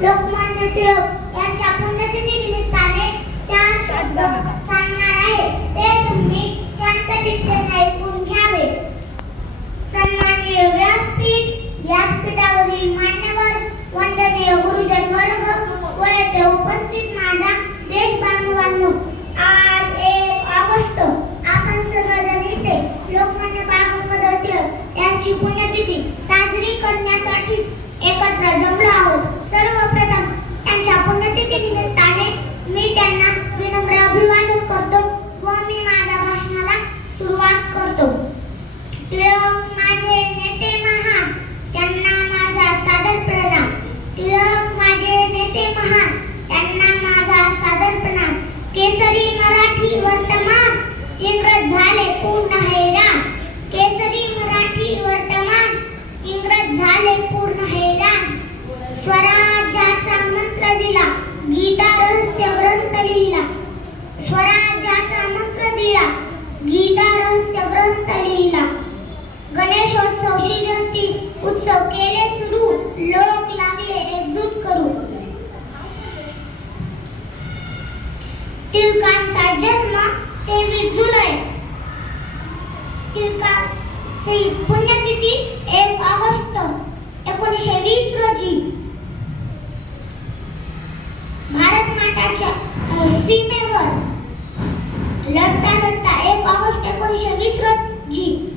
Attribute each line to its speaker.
Speaker 1: लोकमान्य टिळक यांच्या पुण्यतिथी निमित्ताने चार शब्द सांगणार आहे ते तुम्ही शांत शांतचित्ताने ऐकून घ्यावे. सन्माननीय व्यासपीठ व्यासपीठावरील मान्यवर वंदनीय गुरुजन वर्ग व येथे उपस्थित माझ्या देश बांधवांनो आज एक ऑगस्ट आपण सर्वजण इथे लोकमान्य बाळ गंगाधर टिळक यांची पुण्य टिळकांचा जन्म तेवीस जुलै. टिळकांची पुण्यतिथी एक ऑगस्ट एकोणीसशे वीस रोजी. भारत माताच्या सीमेवर लढता लढता एक ऑगस्ट एकोणीसशे वीस रोजी.